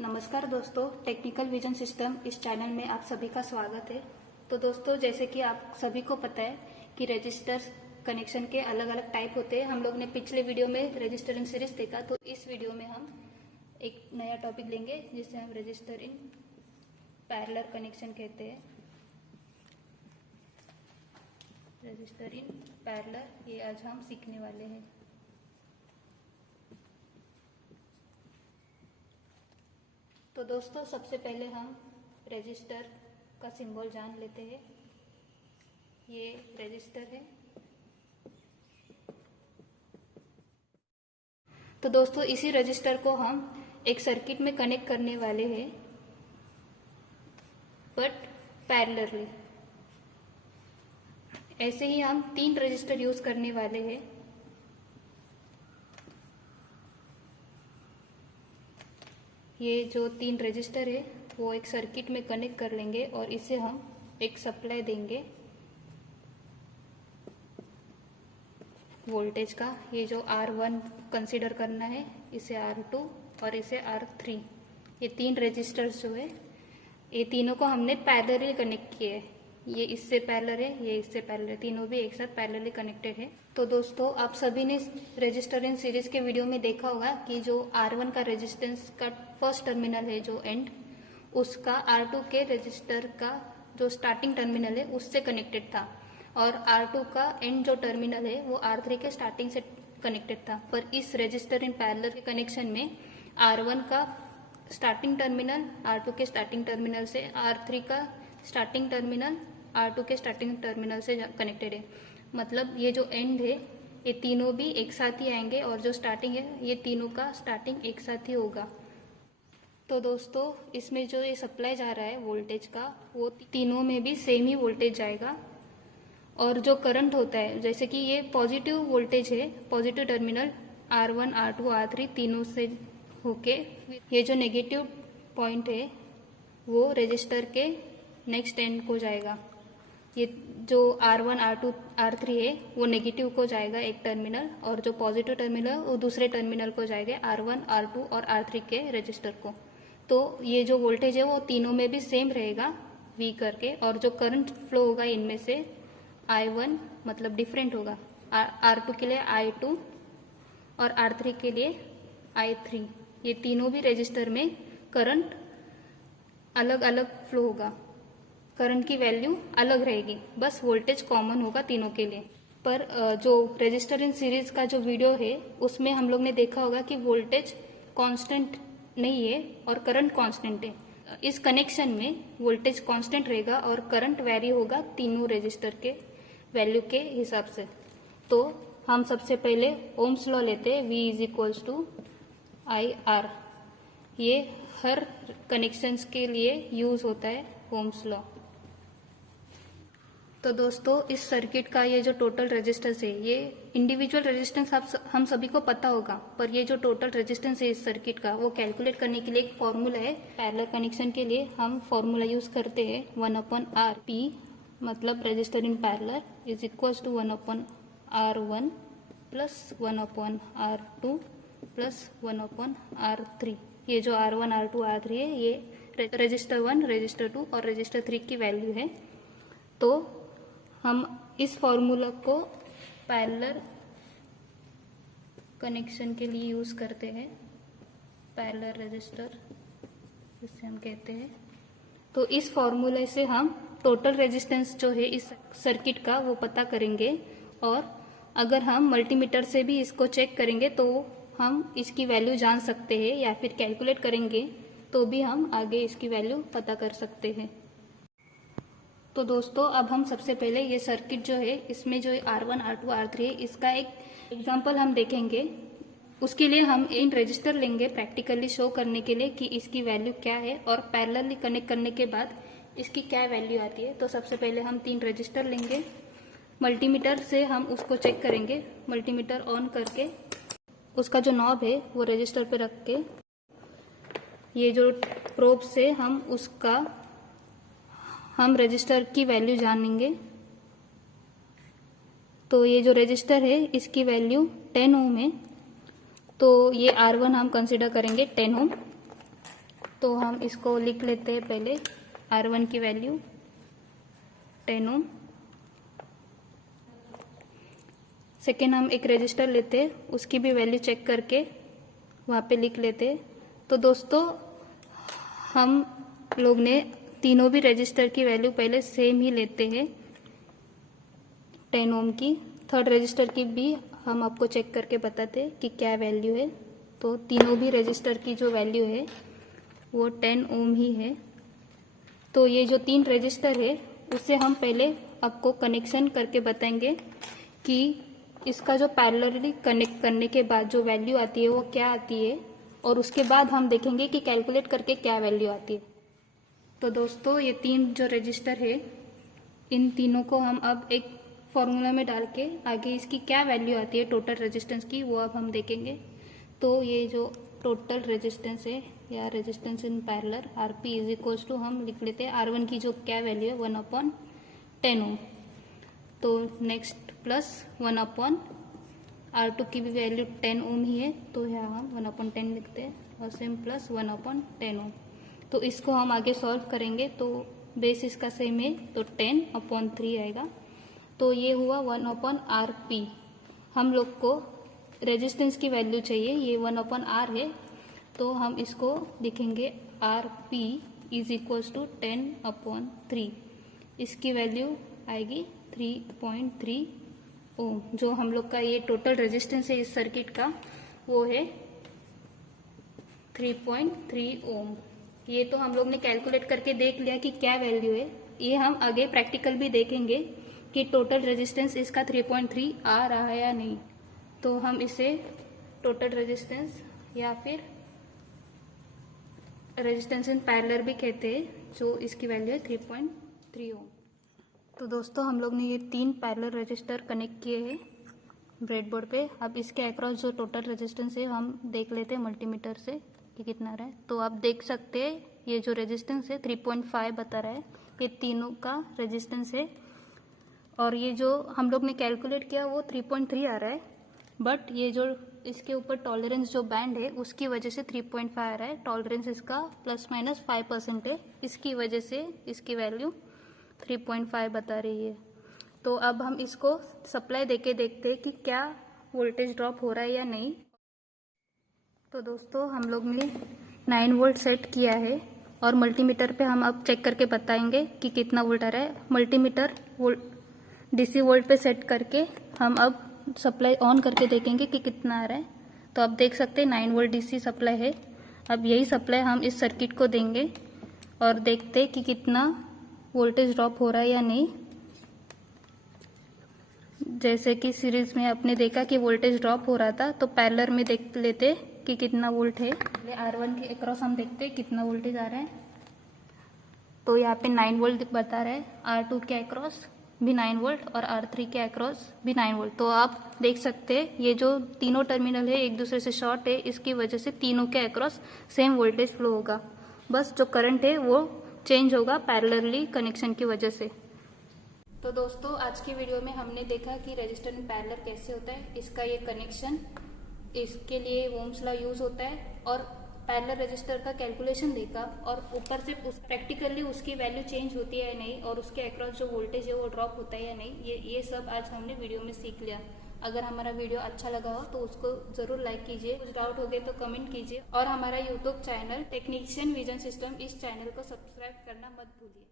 नमस्कार दोस्तों, technical vision system इस चैनल में आप सभी का स्वागत है। तो दोस्तों, जैसे कि आप सभी को पता है कि रजिस्टर्स कनेक्शन के अलग अलग टाइप होते हैं। हम लोग ने पिछले वीडियो में रजिस्टर इन सीरीज देखा, तो इस वीडियो में हम एक नया टॉपिक लेंगे जिसे हम रजिस्टर इन पैरेलल कनेक्शन कहते हैं। रजिस्टर इन पैरेलल, ये आज हम सीखने वाले हैं। तो दोस्तों, सबसे पहले हम रजिस्टर का सिंबल जान लेते हैं। ये रजिस्टर है। तो दोस्तों, इसी रजिस्टर को हम एक सर्किट में कनेक्ट करने वाले हैं, बट पैरेलली। ऐसे ही हम 3 रजिस्टर यूज करने वाले हैं। ये जो 3 रजिस्टर है वो एक सर्किट में कनेक्ट कर लेंगे और इसे हम एक सप्लाई देंगे वोल्टेज का। ये जो R1 कंसीडर करना है, इसे R2 और इसे R3। ये 3 रजिस्टर्स जो है, ये तीनों को हमने पैरेलली कनेक्ट किए है। ये इससे पैरेलल है, ये इससे पैरेलल है, तीनों भी एक साथ पैरेलली कनेक्टेड है। तो दोस्तों, आप सभी ने रजिस्टर इन सीरीज के वीडियो में देखा होगा कि जो R1 का रेजिस्टेंस का फर्स्ट टर्मिनल है, जो एंड, उसका R2 के रजिस्टर का जो स्टार्टिंग टर्मिनल है उससे कनेक्टेड था, और R2 का एंड जो टर्मिनल है वो R3 के स्टार्टिंग से कनेक्टेड था। पर इस रजिस्टर इन पैरेलल के कनेक्शन में R1 का स्टार्टिंग टर्मिनल R2 के स्टार्टिंग टर्मिनल से, R3 का स्टार्टिंग टर्मिनल R2 के स्टार्टिंग टर्मिनल से कनेक्टेड है। मतलब ये जो एंड है, ये तीनों भी एक साथ ही आएंगे, और जो स्टार्टिंग है, ये तीनों का स्टार्टिंग एक साथ ही होगा। तो दोस्तों, इसमें जो ये सप्लाई जा रहा है वोल्टेज का, वो तीनों में भी सेम ही वोल्टेज जाएगा। और जो करंट होता है, जैसे कि ये पॉजिटिव वोल्टेज है, positive terminal R1, R2, R3 तीनों से होके, ये जो नेगेटिव पॉइंट है वो रजिस्टर के नेक्स्ट एंड को जाएगा। ये जो R1, R2, R3 है वो नेगेटिव को जाएगा एक टर्मिनल, और जो पॉजिटिव टर्मिनल वो दूसरे टर्मिनल को जाएगा, R1, R2 और R3 के रजिस्टर को। तो ये जो वोल्टेज है वो तीनों में भी सेम रहेगा V करके, और जो करंट फ्लो होगा इनमें से I1 मतलब डिफरेंट होगा। R2 के लिए I2 और R3 के लिए I3। ये तीनों भी रजिस्टर में करंट अलग अलग फ्लो होगा, करंट की वैल्यू अलग रहेगी, बस वोल्टेज कॉमन होगा तीनों के लिए। पर जो रजिस्टर इन सीरीज का जो वीडियो है उसमें हम लोग ने देखा होगा कि वोल्टेज कांस्टेंट नहीं है और करंट कांस्टेंट है। इस कनेक्शन में वोल्टेज कांस्टेंट रहेगा और करंट वेरी होगा तीनों रजिस्टर के वैल्यू के हिसाब से। तो हम सबसे पहले ओम्स लॉ लेते हैं, V = IR। ये हर कनेक्शंस के लिए यूज होता है ओम्स लॉ। तो दोस्तों, इस सर्किट का ये जो टोटल रेजिस्टेंस है, ये इंडिविजुअल रेजिस्टेंस हम सभी को पता होगा, पर ये जो टोटल रेजिस्टेंस है इस सर्किट का, वो कैलकुलेट करने के लिए एक फॉर्मूला है। पैरेलल कनेक्शन के लिए हम फॉर्मूला यूज करते हैं 1/RP, मतलब resistor in parallel is equals to 1/R1 plus 1/R2 plus 1/R3। ये जो R1, R2, R3 है, ये रजिस्टर 1, रजिस्टर 2 और रजिस्टर 3 की वैल्यू है। तो हम इस फॉर्मूला को पैरेलल कनेक्शन के लिए यूज करते हैं, पैरेलल रजिस्टर जिसे हम कहते हैं। तो इस फॉर्मूले से हम टोटल रेजिस्टेंस जो है इस सर्किट का वो पता करेंगे, और अगर हम मल्टीमीटर से भी इसको चेक करेंगे तो हम इसकी वैल्यू जान सकते हैं, या फिर कैलकुलेट करेंगे तो भी हम आगे इसकी वैल्यू पता कर सकते हैं। तो दोस्तों, अब हम सबसे पहले ये सर्किट जो है, इसमें जो R1, R2, R3 है, इसका एक एग्जांपल हम देखेंगे। उसके लिए हम इन रजिस्टर लेंगे प्रैक्टिकली शो करने के लिए कि इसकी वैल्यू क्या है, और पैरेलली कनेक्ट करने के बाद इसकी क्या वैल्यू आती है। तो सबसे पहले हम 3 रजिस्टर लेंगे, मल्टीमीटर से हम उसको चेक करेंगे। मल्टीमीटर ऑन करके उसका जो नॉब है वो रजिस्टर पे रख के, ये जो प्रोब से हम रजिस्टर की वैल्यू जानेंगे। तो ये जो रजिस्टर है इसकी वैल्यू 10 ओम है, तो ये R1 हम कंसिडर करेंगे 10 ओम। तो हम इसको लिख लेते हैं पहले R1 की वैल्यू 10 ओम। सेकेंड हम एक रजिस्टर लेते हैं, उसकी भी वैल्यू चेक करके वहाँ पे लिख लेते हैं। तो दोस्तों हम लोग ने तीनों भी रजिस्टर की वैल्यू पहले सेम ही लेते हैं 10 ओम की। थर्ड रजिस्टर की भी हम आपको चेक करके बताते हैं कि क्या वैल्यू है। तो तीनों भी रजिस्टर की जो वैल्यू है वो 10 ओम ही है। तो ये जो 3 रजिस्टर है उससे हम पहले आपको कनेक्शन करके बताएंगे कि इसका जो पैरेलली कनेक्ट करने के बाद जो वैल्यू आती है वो क्या आती है, और उसके बाद हम देखेंगे कि कैलकुलेट करके क्या वैल्यू आती है। तो दोस्तों ये 3 जो रजिस्टर है इन तीनों को हम अब एक फॉर्मूला में डाल के आगे इसकी क्या वैल्यू आती है टोटल रेजिस्टेंस की वो अब हम देखेंगे। तो ये जो टोटल रेजिस्टेंस है या resistance in parallel RP is equals to हम लिख लेते हैं R1 की जो क्या वैल्यू है 1/10 ओम। तो नेक्स्ट प्लस 1/R2 की भी वैल्यू 10 ओम ही है, तो यहाँ हम 1/10 लिखते हैं और सेम प्लस 1/10 ओम। तो इसको हम आगे सॉल्व करेंगे तो बेस इसका सेम है तो 10/3 आएगा। तो ये हुआ 1/RP। हम लोग को रेजिस्टेंस की वैल्यू चाहिए, ये 1/R है, तो हम इसको लिखेंगे RP इज इक्वल्स टू 10/3। इसकी वैल्यू आएगी 3.3 ओम। जो हम लोग का ये टोटल रेजिस्टेंस है इस सर्किट का वो है 3.3 ओम। ये तो हम लोग ने कैलकुलेट करके देख लिया कि क्या वैल्यू है। ये हम आगे प्रैक्टिकल भी देखेंगे कि टोटल रेजिस्टेंस इसका 3.3 आ रहा है या नहीं। तो हम इसे टोटल रेजिस्टेंस या फिर रेजिस्टेंस इन पैरेलल भी कहते हैं, जो इसकी वैल्यू है 3.3 ओम। तो दोस्तों हम लोग ने ये 3 पैरेलल रजिस्टर कनेक्ट किए हैं ब्रेडबोर्ड पे। अब इसके अक्रॉस जो टोटल रेजिस्टेंस है हम देख लेते हैं मल्टीमीटर से कि कितना रहा है। तो आप देख सकते हैं ये जो रेजिस्टेंस है 3.5 बता रहा है, ये तीनों का रेजिस्टेंस है। और ये जो हम लोग ने कैलकुलेट किया वो 3.3 आ रहा है, बट ये जो इसके ऊपर टॉलरेंस जो बैंड है उसकी वजह से 3.5 आ रहा है। टॉलरेंस इसका ±5% है, इसकी वजह से इसकी वैल्यू 3.5 बता रही है। तो अब हम इसको सप्लाई देके देखते हैं कि क्या वोल्टेज ड्रॉप हो रहा है या नहीं। तो दोस्तों हम लोग ने 9 वोल्ट सेट किया है और मल्टीमीटर पे हम अब चेक करके बताएंगे कि कितना वोल्ट आ रहा है। मल्टीमीटर DC वोल्ट पे सेट करके हम अब सप्लाई ऑन करके देखेंगे कि कितना आ रहा है। तो आप देख सकते हैं 9 वोल्ट DC सप्लाई है। अब यही सप्लाई हम इस सर्किट को देंगे और देखते हैं कि कितना वोल्टेज ड्रॉप हो रहा है या नहीं। जैसे कि सीरीज में आपने देखा कि वोल्टेज ड्रॉप हो रहा था, तो पैरेलल में देख लेते कि कितना वोल्ट है। R1 के अक्रॉस हम देखते हैं कितना वोल्टेज आ रहा है। तो यहाँ पे 9 वोल्ट बता रहा है, R2 के अक्रॉस भी 9 वोल्ट और R3 के अक्रॉस भी 9 वोल्ट। तो आप देख सकते हैं ये जो तीनों टर्मिनल है एक दूसरे से शॉर्ट है, इसकी वजह से तीनों के अक्रॉस सेम वोल्टेज फ्लो होगा, बस जो करंट है वो चेंज होगा पैरेलली कनेक्शन की वजह से। तो दोस्तों आज की वीडियो में हमने देखा कि रजिस्टर इन पैरेलल कैसे होता है, इसका ये कनेक्शन, इसके लिए ओम्स लॉ यूज होता है और पैरेलल रजिस्टर का कैलकुलेशन देखा, और ऊपर से प्रैक्टिकली उसकी वैल्यू चेंज होती है या नहीं और उसके अक्रॉस जो वोल्टेज है वो ड्रॉप होता है या नहीं, ये सब आज हमने वीडियो में सीख लिया। अगर हमारा वीडियो अच्छा लगा हो तो उसको जरूर लाइक कीजिए, कुछ डाउट हो गए तो कमेंट कीजिए और हमारा YouTube channel technician vision system इस चैनल को सब्सक्राइब करना मत भूलिए।